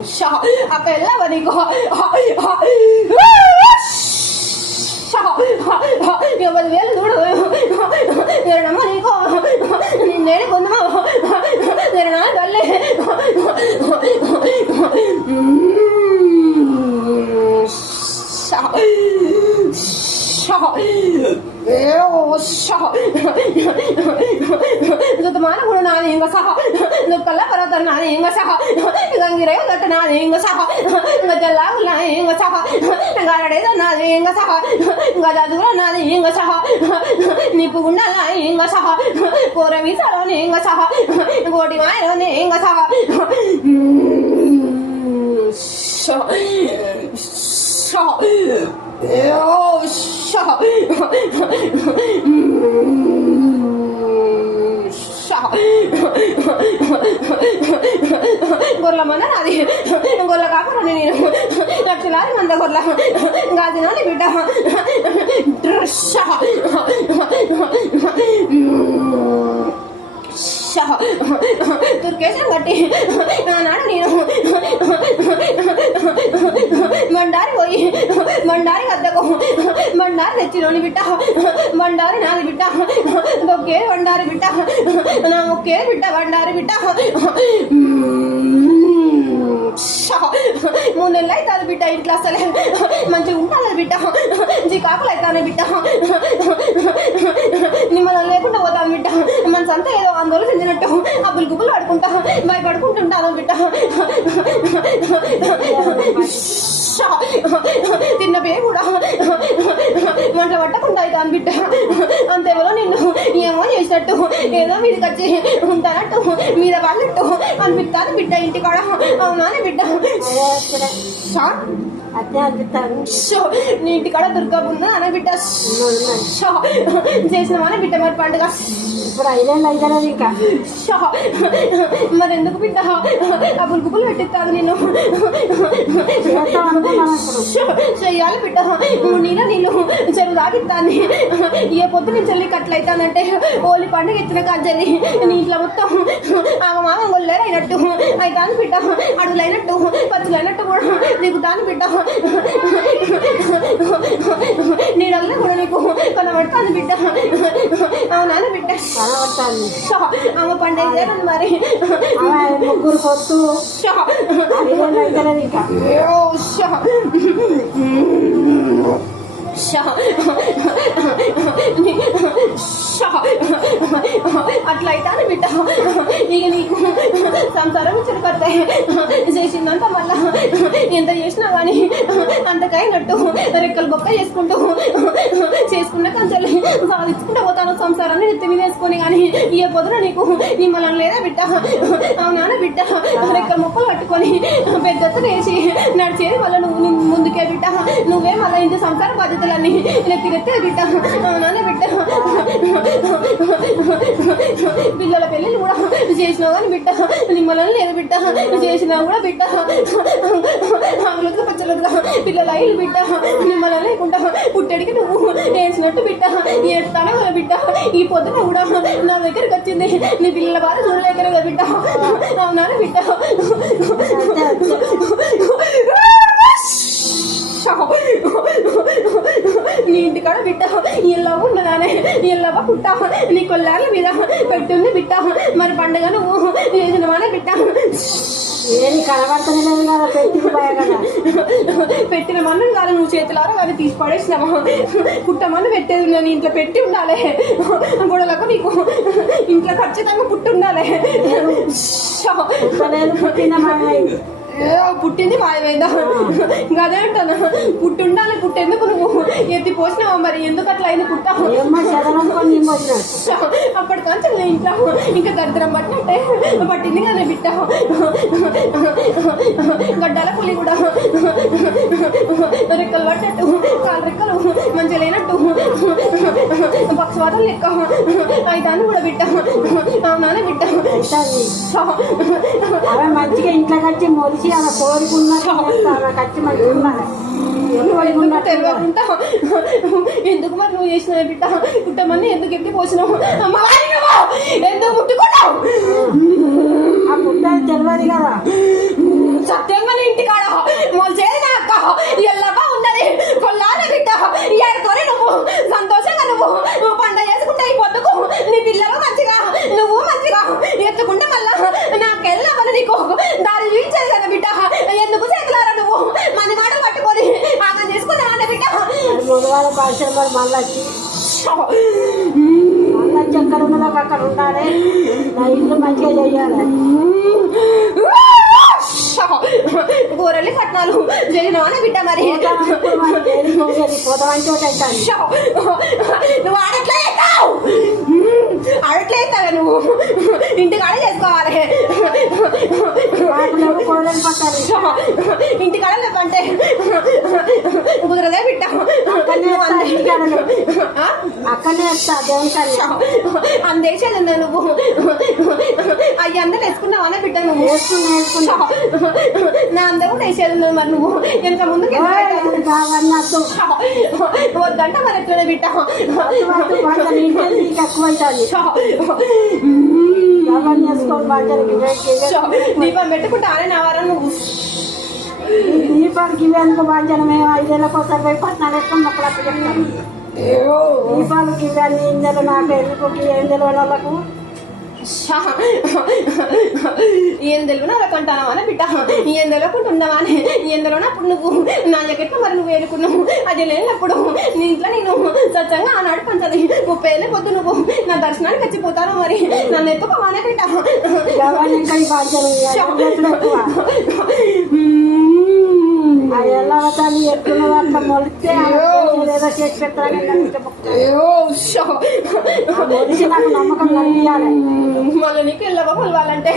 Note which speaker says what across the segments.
Speaker 1: షా అక్క వెళ్ళావా నీకు ఇరవై వేలు చూడు నేనమ్మ నీకు నేనే ಹಿಂಗ ಸಹ ನುಕ್ಕಲ್ಲ ಬರೋದ ನಾನು ಹಿಂಗ ಸಹ ಗಂಗಿರೇ ಗಟ್ಟ ನಾನು ಹಿಂಗ ಸಹ ಗದ್ದಲ್ಲ ನಾನು ಹಿಂಗ ಸಹ ಗರಡೆದ ನಾನು ಹಿಂಗ ಸಹ ಗದದೂರ ನಾನು ಹಿಂಗ ಸಹ ನಿಪ್ಪುಗುಂಡಲ್ಲ ಹಿಂಗ ಸಹ ಕೋರವಿ ಸಲೋನಿ ಹಿಂಗ ಸಹ ಕೋಟಿ ಮಾಯರೋನಿ ಹಿಂಗ ಸಹ Oh, shut up. గొర్రెల మంద నాది గొర్రెల కాకుండా నేను లక్షలాది మంద గొర్రెల గాదినోని బిడ్డ షా షా తుర్కేశం కట్టి ఆనాడు నేను మండారి పోయి మండారి వద్దకు మండారి తెచ్చినోని బిడ్డ మండారి నాది బిడ్డ ఒకే వండారి బిడ్డ నా ఒకే బిడ్డ వండారి బిడ్డ షా. మూడు నెలలు అవుతుంది బిడ్డ ఇంట్లో అసలే. మంచిగా ఉండాలి బిడ్డ. జీకాకులు అవుతాను బిడ్డ. నిమ్మలం లేకుండా పోతాను బిడ్డ. మన సంత ఏదో ఆందోళన చెందినట్టు అబ్బులు గుబ్బులు పడుకుంటా భయపడుకుంటుంటాను బిడ్డ. తిన్న పే కూడా మంట పట్టకుండా అవుతాను బిడ్డ. అంతేవలో నిన్ను చేసినట్టు ఏదో మీదకి వచ్చి ఉంటానట్టు మీద వాళ్ళట్టు అనిపిస్తాను బిడ్డ ఇంటికాడ అవునాని బిడ్డ షా.
Speaker 2: అదే అనిపిస్తాను
Speaker 1: షో. నీ ఇంటికాడ దుర్గా ఉందా అనే బిడ్డ షో. చేసినవానే బిడ్డ మరి పండుగ
Speaker 2: ఇప్పుడు ఐదేళ్ళు అవుతారు ఇంకా
Speaker 1: షో. మరి ఎందుకు బిడ్డ ఆ బుల్గుబులు పెట్టిస్తాను నేను చేయాలి చెయ్యాలి బిడ్డ. నీలో నీళ్ళు చెరువు తాగిస్తాను ఏ పొద్దు నేను చెల్లి కట్లయితానంటే ఓలి పండుగ ఇచ్చిన కాజల్లి నీ ఇంట్లో మొత్తం ఆమె మామ గొల్లేరైనట్టు అయితాను బిడ్డ అడుగులైనట్టు పచ్చులైనట్టు కూడా. దిగుతాను బిడ్డ నీడల్లో కూడా నీకు కనబడతాను బిడ్డ అవునా బిడ్డ
Speaker 2: కనబడతాను
Speaker 1: షో. ఆమె పండుగ మరి.
Speaker 2: ముగ్గురు పొత్తు. ఇంకా.
Speaker 1: అట్లా బిడ్డ. ఇక నీకు సంసారం కొత్త చేసిందంత మళ్ళా. ఎంత చేసినా కానీ అంతకైనట్టు రెక్కలు బొక్క చేసుకుంటూ చేసుకున్న కంచెలు. సాధించుకుంటూ పోతాను సంసారాన్ని నెత్తి మీద వేసుకొని కానీ ఏ పొద్దున నీకు నీ మనం లేదా బిడ్డ. అవునా బిడ్డ ఇక్కడ మొక్కలు పట్టుకొని పెద్దత్తు వేసి నడిచేది మళ్ళీ నువ్వు ముందుకే బిడ్డ. నువ్వే మళ్ళీ ఇంటి సంసార బాధ్యతలన్నీ నెత్తిరెత్తే బిడ్డ. అవునా బిడ్డ. పిల్లల పెళ్ళిళ్ళు కూడా చేసినావు కానీ బిడ్డ. నిమ్మలను లేదు బిడ్డ? చేసినా కూడా బిడ్డ. ఆమెలుగా పచ్చలు పిల్లల ఇల్లు బిడ్డ. లేకుండా పుట్టడికి నువ్వు వేసినట్టు బిడ్డ. ఏడుతానే కదా బిడ్డ? ఈ పొద్దున కూడా నా దగ్గరికి వచ్చింది. నీ పిల్లల బాధ చూడలేక కదా బిడ్డ. అవునా బిడ్డ?
Speaker 2: అంతే
Speaker 1: నీ ఇంటికాడ బిడ్డ. ఇల్లు ఉన్నదానే. ఇల్లవ పుట్ట. నీ కొల్లాల మీద పెట్టుంది బిడ్డ. మరి పండుగ నువ్వు. చేసినవానే బిడ్డ.
Speaker 2: ఏది కనబడతానే లేదు కదా పెట్టిపోయా కదా.
Speaker 1: పెట్టిన మన్ను కాదు నువ్వు చేతులారా కానీ తీసి పడేసినావా? పుట్టమని పెట్టేది నేను ఇంట్లో పెట్టి ఉండాలి. గొడవలకు నీకు ఇంట్లో ఖచ్చితంగా పుట్టి ఉండాలి. ఏ, పుట్టింది మాయమైందా? అదే అంటాను? పుట్టి ఉండాలి పుట్టేందుకు ఎత్తి పోసినావా మరి? ఎందుకు అట్లా అయింది? పుట్టావు
Speaker 2: ఏమ్మా చదవనుకొని నేను
Speaker 1: ఇంట్లో ఇంకా దరిద్రం పట్టినట్టే. పట్టింది కదా బిడ్డ. గడ్డల పులి కూడా. రెక్కలు పట్టినట్టు కాలు రెక్కలు మంచిగా లేనట్టు. పక్షవాతం లెక్క. అయితాను కూడా బిడ్డ. అవునానే.
Speaker 2: ఆమె మంచిగా ఇంట్లోకి వచ్చి మొలిచి కోరుకున్నట్టు ఆమె వచ్చి మంచిగా
Speaker 1: తెలియకుండా ఎందుకు మరి నువ్వు చేసిన బిడ్డ? పుట్టమని ఎందుకు ఎత్తి పోసినావు? ఎందుకు ముట్టుకున్నావు?
Speaker 2: తెలియదు కదా.
Speaker 1: సత్యంగానే ఇంటికాడ. మొలిచేది నా అక్క. ఎల్లగా ఉన్నది కొల్లాన బిడ్డ ఏడుకొని నువ్వు సంతోషంగా నువ్వు నువ్వు పండగ చేసుకుంటే ఈ పొద్దుకు నీ పిల్లలు మంచిగా నువ్వు మంచిగా ఎత్తుకుంటే మళ్ళా నాకెళ్ళవని నీకు దారి చూపించేది కదా బిడ్డ ఎందుకు చేతులారా నువ్వు మంది మాటలు పట్టుకొని ఆగం చేసుకున్నావా బిడ్డ
Speaker 2: మరి భాష మరి మళ్ళీ వచ్చి. మళ్ళీ వచ్చి ఎక్కడ ఉన్నదో అక్కడ ఉండాలి. నా ఇల్లు మంచిగా చెయ్యాలి
Speaker 1: కూరలు కట్నాలు జరిగినవా బిడ్డ మరి?
Speaker 2: పోతామని చోట
Speaker 1: నువ్వు ఆడట్లే అవుతావు ఆడట్లే అవుతావే నువ్వు. ఇంటికి ఆడ చేసుకోవాలి.
Speaker 2: వాటిలో కోడలు పట్టాలి
Speaker 1: ఇంటికి ఆడ లేదంటే కుదరదే బిడ్డ
Speaker 2: అక్కడనే వేస్తా, దేవుని
Speaker 1: అందేశాలు నువ్వు. అవి అందరూ వేసుకున్నావా బిడ్డ నువ్వు?
Speaker 2: వేసుకున్నా వేసుకున్నా.
Speaker 1: నా అందరూ వేసేది మరి నువ్వు? ఎంత ముందుకు
Speaker 2: కావన్నట్టు
Speaker 1: వద్దంట మరి ఎట్లా బిడ్డ?
Speaker 2: నీకు ఎక్కువ అవుతుంది
Speaker 1: దీపం పెట్టుకుంటా అనే నా వారం నువ్వు?
Speaker 2: దీపాలకి ఇవి అనుకో బాధ్యత మేము ఐదేళ్ళకి ఒకసారి పోయి పట్నాలు వేసుకొని మొక్కలు అప్పు చెప్తాను దీపాలకి ఇవి అన్ని ఇంజలు నాకు ఎందుకు? ఏం తెలియని వాళ్ళకు?
Speaker 1: ఏం తెలియని అలా బిడ్డ? ఏం తెలియకుండా అని? ఏం తెలియని అప్పుడు నువ్వు నా జకెట్ మరి నువ్వు వేలుకున్నావు అది లేనప్పుడు నీ ఇంట్లో నేను సత్యంగా ఆనాడు పంచది ముప్పై ఏళ్ళ పొద్దు నువ్వు. నా దర్శనానికి వచ్చిపోతాను మరి. నన్ను ఎత్తుకోవానే బిడ్డ.
Speaker 2: ఆ ఎల్లవతాన్ని ఎట్టున్న దాంట్లో మొలిస్తే ఏదో చేసి పెట్టాలని
Speaker 1: అయ్యో, షో.
Speaker 2: ఆ మొలిసి నాకు నమ్మకం కలిగియాలి
Speaker 1: మళ్ళీ నీకు వెళ్ళవా పొలవాలంటే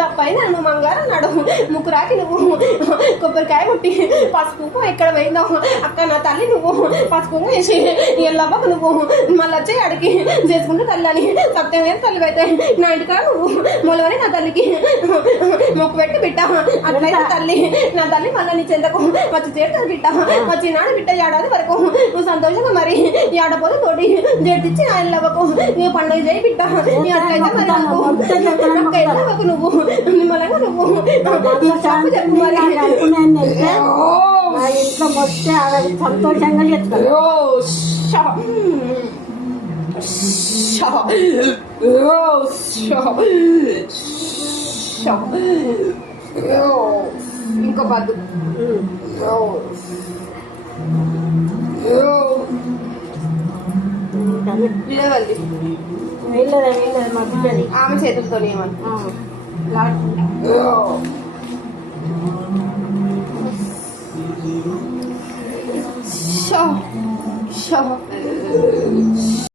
Speaker 1: తప్పైంది నువ్వు మంగారు అన్నాడు. ముక్కురాకి నువ్వు. కొబ్బరికాయ ముట్టి పసుపు ఎక్కడ పోయిందో. అక్క నా తల్లి నువ్వు. పసుపు వేసి ఎల్లవ్వకు నువ్వు. మళ్ళీ వచ్చి అడిగి చేసుకుంటే తల్లి అని సత్యమైన తల్లి అయితే నా ఇంటికాడ నువ్వు. మొలవని నా తల్లికి మొక్కు పెట్టి బిడ్డ. అట్లయితే తల్లి నా తల్లి మళ్ళీ నీ చెందకు వచ్చి చేరుతుంది బిడ్డ. వచ్చి నాడు బిడ్డ ఏడాది వరకు. నువ్వు సంతోషంగా మరి ఏడపోతే తోటి జడ్తిచ్చి నా ఎల్లవ్వకు నువ్వు పండుగ చేయి బిడ్డ నీ అట్లయితే మరి నాకు నాకు ఎల్లవ్వకు నువ్వు నిమ్మలంగా నువ్వు చెప్పు చెప్పు మరి
Speaker 2: అనుకున్నాను వెళ్తే నా ఇంట్లో మొత్తే ఆవిడ సంతోషంగా చెప్తాను
Speaker 1: అయ్యో, షా. షా. అయ్యో, షా. షా. అయ్యో, ఇంకో పద్దు అయ్యో. అయ్యో,
Speaker 2: వీళ్ళదే మా బిడ్డది
Speaker 1: ఆమె చేతులతో ఏమని
Speaker 2: ఆ,